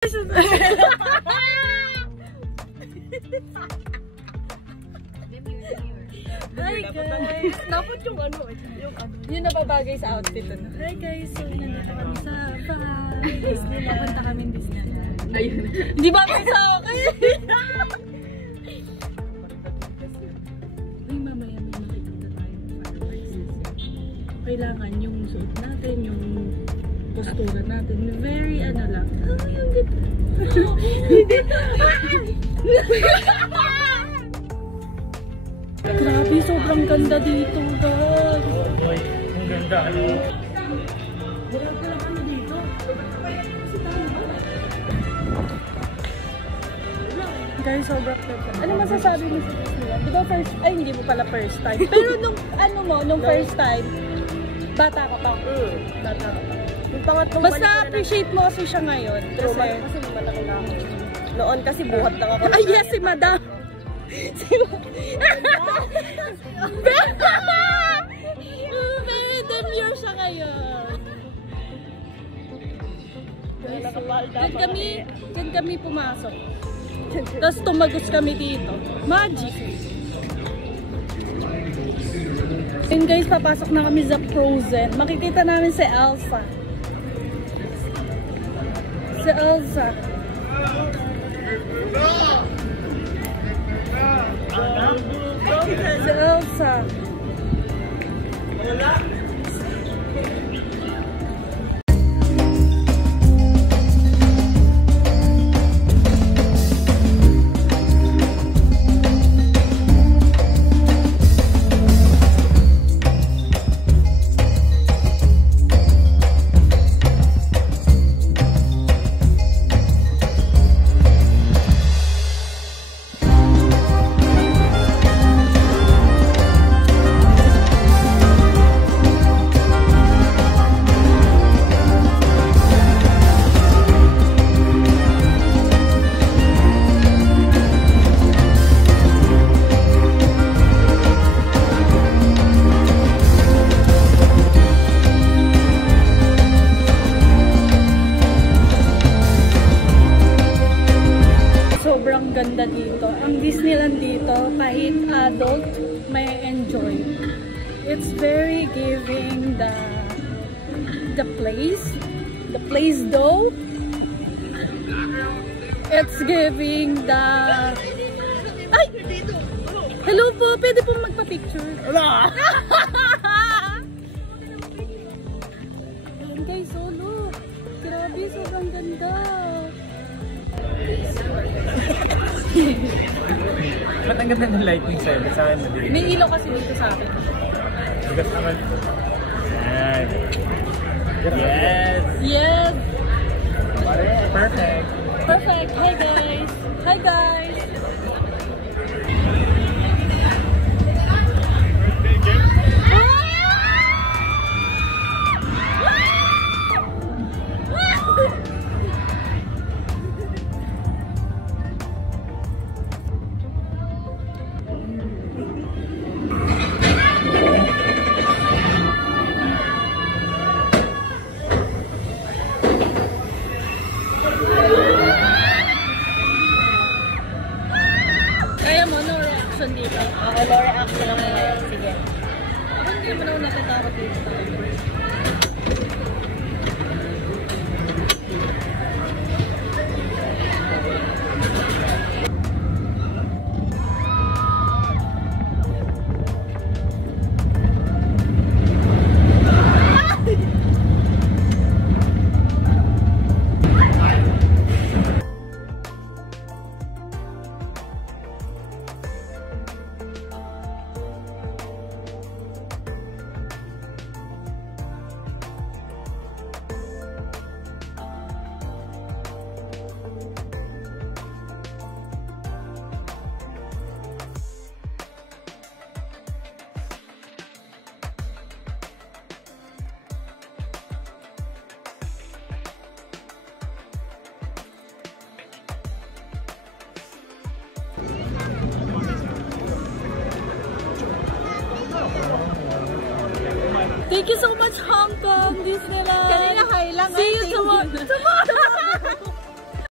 Hi guys! Dapat yung ano, yung nababagay sa outfit. Hi guys! So, nandito kami sa Disney. Papunta kami Disney. Ayun. Hindi ba kayo sa akin? Uy, mamaya may makikita tayo. Kailangan yung suit natin, yung postura natin. Very ano lang. Yung dito. Grabe, sobrang ganda dito, guys. Oh, ang ganda, ano? Wala ka lang ano dito. Guys, sobrang ganda. Ano masasabi mo sa Disneyland? Di ba first, ay hindi mo pala first time. Pero nung, ano mo, nung first time, bata ka pa. Bata ka pa. Yung pangatlong basta appreciate mo kasi siya ngayon. Kasi malaki na ako. Noon kasi buhat lang ako. Ay, yes, si Madam. Very demure siya ngayon. Diyan kami pumasok. Tapos tumagos kami dito. Magic. And guys, papasok na kami sa Frozen. Makikita namin si Elsa. Si Elsa. Si Elsa. Sobrang ganda dito. Ang Disneyland dito, kahit adult, may enjoy. It's very giving the place. The place though. It's giving the... Ay! Hello po! Pwede po magpa-picture. Wala! Ayan guys, so look. Grabe, sobrang ganda. Ba't ang ganda ng lighting sa'yo? Sa akin madilim. May ilaw kasi dito sa akin. Bigat naman. Yan. Yes! Yes! Perfect! Perfect! Hi guys! Hi guys! Kaya mo, no reaction dito? Ako, no reaction ako ngayon. Sige. Ako hindi mo naman natatakot dito talaga. Thank you so much, Hong Kong, Disneyland. Kanina high lang. See you tomorrow.